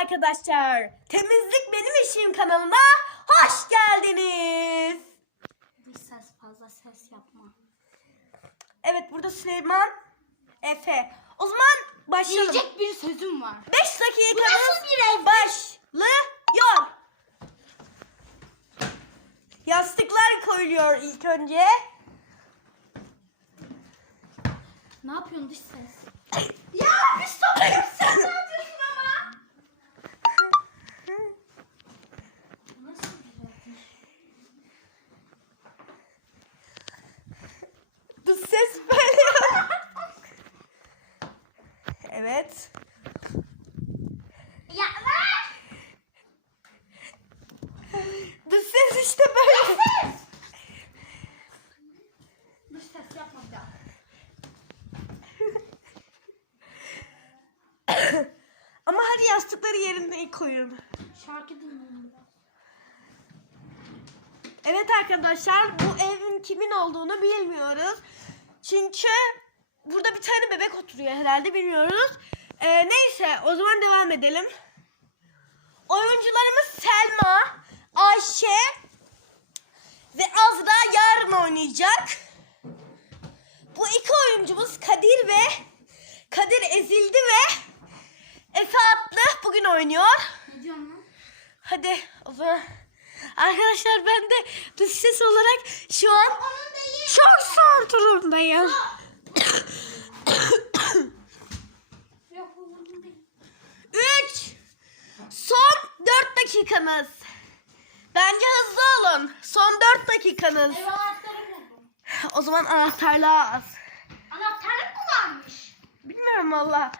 arkadaşlar. Temizlik benim işim kanalına hoş geldiniz. Bir ses fazla ses yapma. Evet burada Süleyman, Efe. O zaman başlayalım. Diyecek bir sözüm var. 5 dakikanız başlıyor. Yastıklar koyuluyor ilk önce. Ne yapıyorsun dış ses? Ya bir stop sen ne yapıyorsun ama? Nasıl düzeltmiş? Bu ses böyle. evet. Ya ver! Bu ses işte böyle. Dış ses yapma bir daha. Ama hadi yastıkları yerine koyun. Şarkı dinleyelim biraz. Evet arkadaşlar bu evin kimin olduğunu bilmiyoruz. Çünkü burada bir tane bebek oturuyor herhalde bilmiyoruz. Ee, neyse o zaman devam edelim. Oyuncularımız Selma, Ayşe ve Azra yarın oynayacak. Bu iki oyuncumuz Kadir ve Kadir ezildi ve Efe Atlı bugün oynuyor. Hadi o zaman. Arkadaşlar ben de dış ses olarak şu an çok zor durumdayım. 3 Son 4 dakikanız. Bence hızlı olun. Son 4 dakikanız. Ev anahtarı buldum. O zaman anahtarlığa az. Anahtarı mı varmış? Bilmiyorum valla.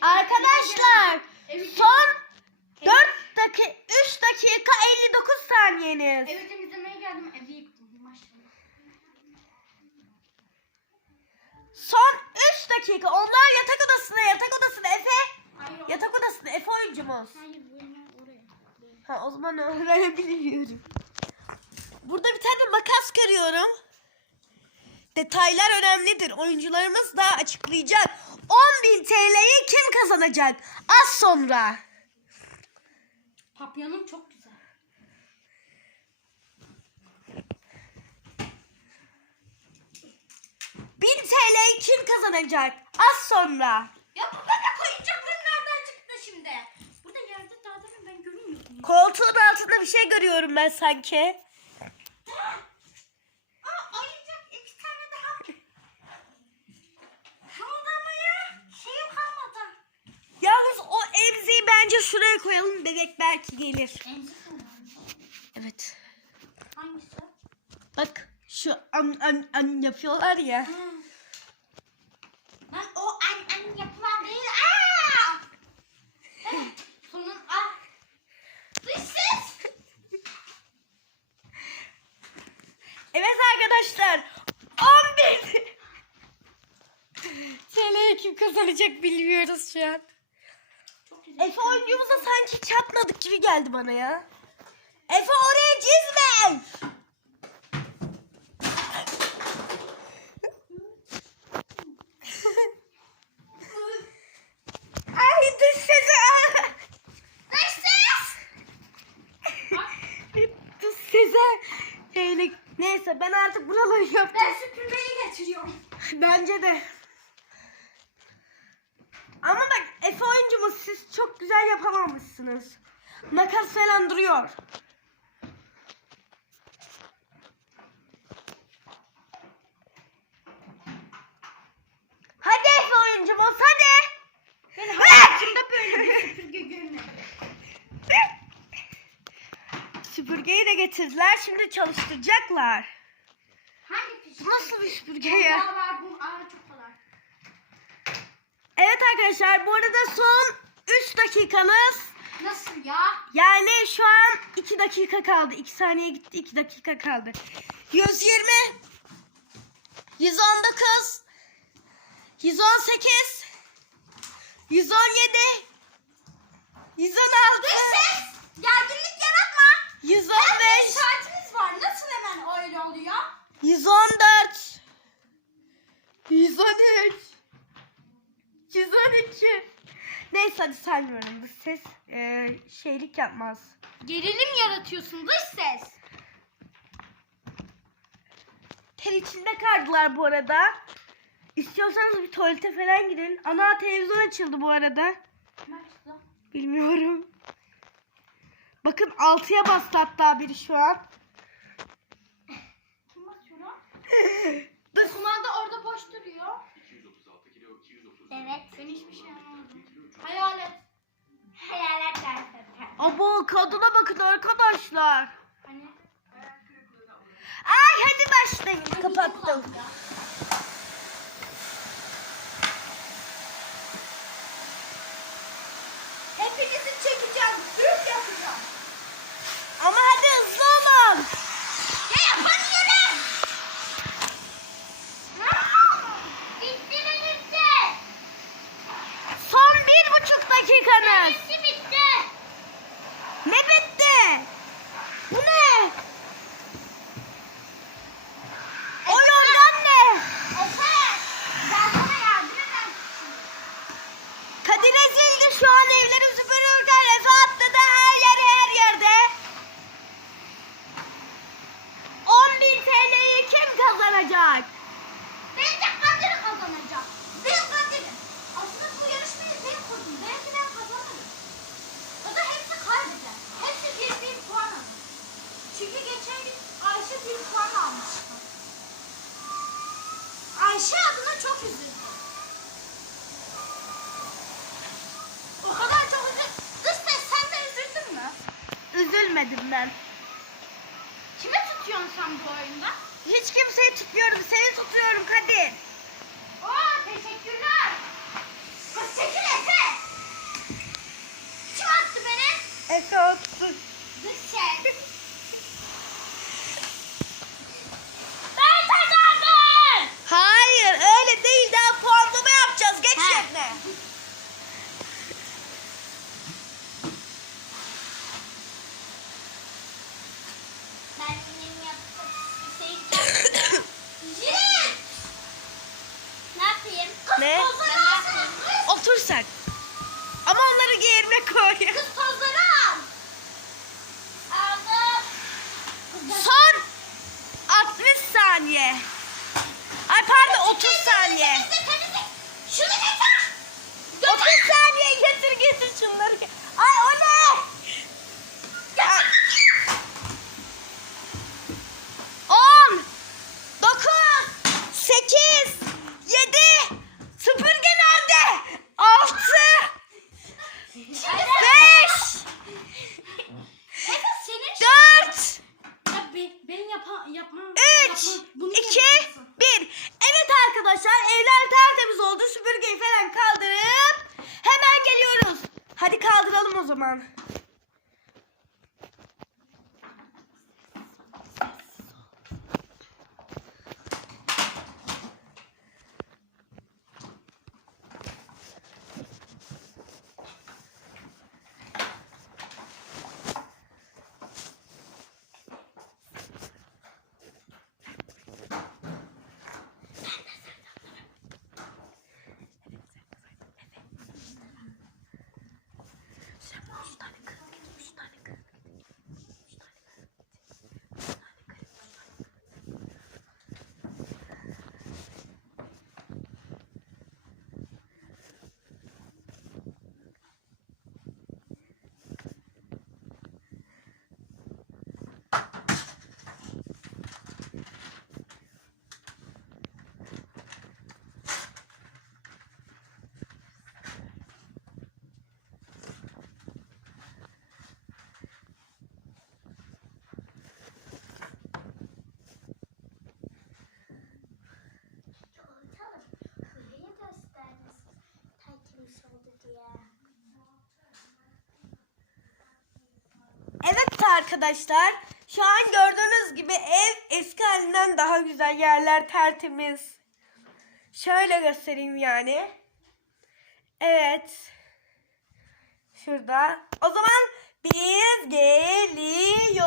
Arkadaşlar son 4 dakika 3 dakika 59 saniyeniz. Evi temizlemeye geldim evi yıktım maşallah. Son 3 dakika. Onlar yatak odasına, yatak odasına Efe. Hayır Yatak odasına Efe oyuncumuz. Hayır oraya. Ha o zaman öğrenebiliyorum. Burada bir tane makas görüyorum. Detaylar önemlidir. Oyuncularımız da açıklayacak. 10.000 TL'yi kim kazanacak? Az sonra. Papyonum çok güzel. Bin TL'yi kim kazanacak? Az sonra. Ya bu bebek oyuncakları nereden çıktı şimdi? Burada yerde daha demin ben görünmüyordum. Koltuğun altında bir şey görüyorum ben sanki. Aa oyuncak iki tane daha. Kımıldamaya şeyim kalmadı. Yalnız o emziği bence şuraya koyalım. Bebek belki gelir. Emzik mi varmış? Evet. Hangisi? Bak şu an an an yapıyorlar ya. Lan o an an yapılan değil. Aa! Sonun ah. Dış ses. Evet arkadaşlar. 11 TL'yi kim kazanacak bilmiyoruz şu an. Efe oyuncumuza sanki çarpmadık gibi geldi bana ya. Efe oraya çizme. Ay dış sesi. Dış ses. Dış sesi. Şeylik. Neyse ben artık buraları yaptım. Ben süpürgeyi getiriyorum. Bence de. Ama bak Efe oyuncumuz siz çok güzel yapamamışsınız. Makas falan duruyor. Hadi Efe oyuncumuz hadi. Ben hayatımda böyle bir süpürge görmedim. Süpürgeyi de getirdiler. Şimdi çalıştıracaklar. Nasıl bir süpürge ya? Daha var bu. Aa çok kolay. Evet arkadaşlar bu arada son 3 dakikanız. Nasıl ya? Yani şu an 2 dakika kaldı. 2 saniye gitti 2 dakika kaldı. 120 119 118 117 116 Ses. Gerginlik yaratma. 115 Saatimiz var. Nasıl hemen öyle oluyor? 114 113. 112. Neyse hadi saymıyorum. Bu ses e, şeylik yapmaz. Gerilim yaratıyorsun dış ses. Ter içinde kaldılar bu arada. İstiyorsanız bir tuvalete falan gidin. Ana televizyon açıldı bu arada. Bilmiyorum. Bakın 6'ya bastı hatta biri şu an. Kumanda orada boş duruyor. Evet. Ben hiçbir şey anlamadım. Hayalet. Hayalet dersi. Abo kadına bakın arkadaşlar. Hani? Ay hadi başlayın. Kapattım. Hepinizi çekeceğim. Büyük yapacağım. Ama hadi hızlı olun. Ya yapamıyorum. Bitti benimki. Son bir buçuk dakikanız. Benimki bitti. Ne bitti? Bu ne? O yorgan ne? Efe. Ben sana yardım ederim. Kadir ezildi şu an evleri süpürürken Efe atladı her yer her yerde. 10 bin TL'yi kim kazanacak? Bence Kadir kazanacak. Ben Kadir'im. Aslında bu yarışmayı ben kurdum. Belki ben kazanırım. O da hepsi kaybeder. Hepsi bir bir puan alır. Çünkü geçen gün Ayşe bir puan almıştı. Ayşe adına çok üzüldüm. O kadar çok üzüldüm. Dış ses sen de üzüldün mü? Üzülmedim ben. Kime tutuyorsun sen bu oyunda? Hiç kimseyi tutmuyorum. Seni tutuyorum Kadir. Oo teşekkürler. Kız çekil Efe. Kim attı beni? Efe otur. Dış ses. ben kazandım. Hayır öyle değil. Daha puanlama yapacağız. Geç Ha. yerine. Ben benim yaptım. Hüseyin Jit. Ne yapayım? Kız Ne? tozları alsana. Kız, Otur sen. Ama onları yerine koy. kız tozları al. Aldım. Kız, Son 60 saniye. Ay pardon 30 saniye. Temizle temizle. Şunu getir. 30 saniye getir getir şunları. Ay o ne? Ay. 10 9 8 7 Süpürge nerede? 6 5 Efe senin 4 Ya ben, ben yapa, yapmam. 3, yapmam. Bunu 2, kim yaparsın? 1. Evet arkadaşlar evler tertemiz oldu. Süpürgeyi falan kaldırıp hemen geliyoruz. Hadi kaldıralım o zaman. Evet arkadaşlar. Şu an gördüğünüz gibi ev eski halinden daha güzel. Yerler tertemiz. Şöyle göstereyim yani. Evet. Şurada. O zaman biz geliyoruz.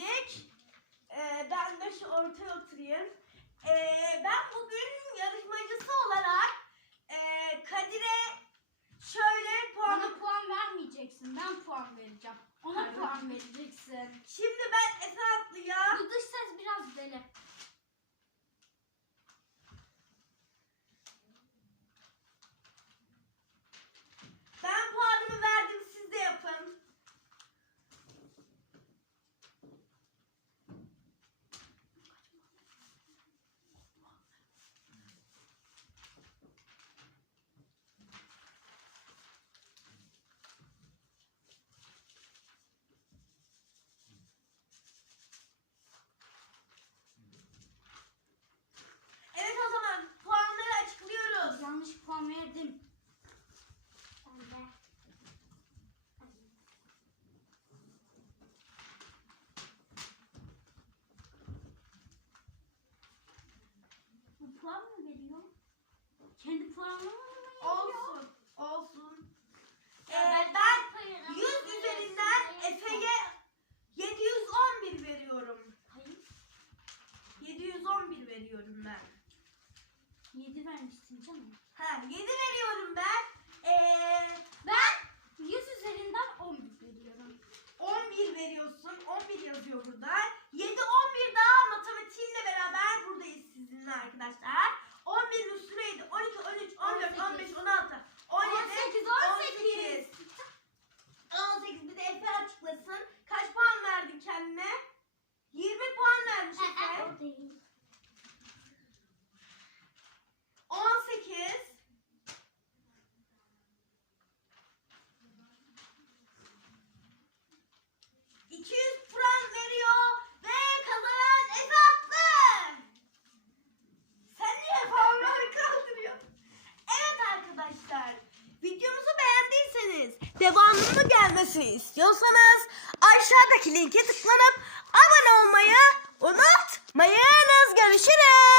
geldik. Ee, ben de şu ortaya oturayım. puan mı veriyor? Kendi puanımı mı veriyor? Olsun. Olsun. Ee, ben, 100 üzerinden Efe'ye 711 veriyorum. Hayır. 711 veriyorum ben. 7 vermişsin canım. Ha 7 veriyorum ben. Ee, ben 100 üzerinden 11 veriyorum. 11 veriyorsun. 11 yazıyor burada. gelmesini istiyorsanız aşağıdaki linke tıklanıp abone olmayı unutmayınız. Görüşürüz.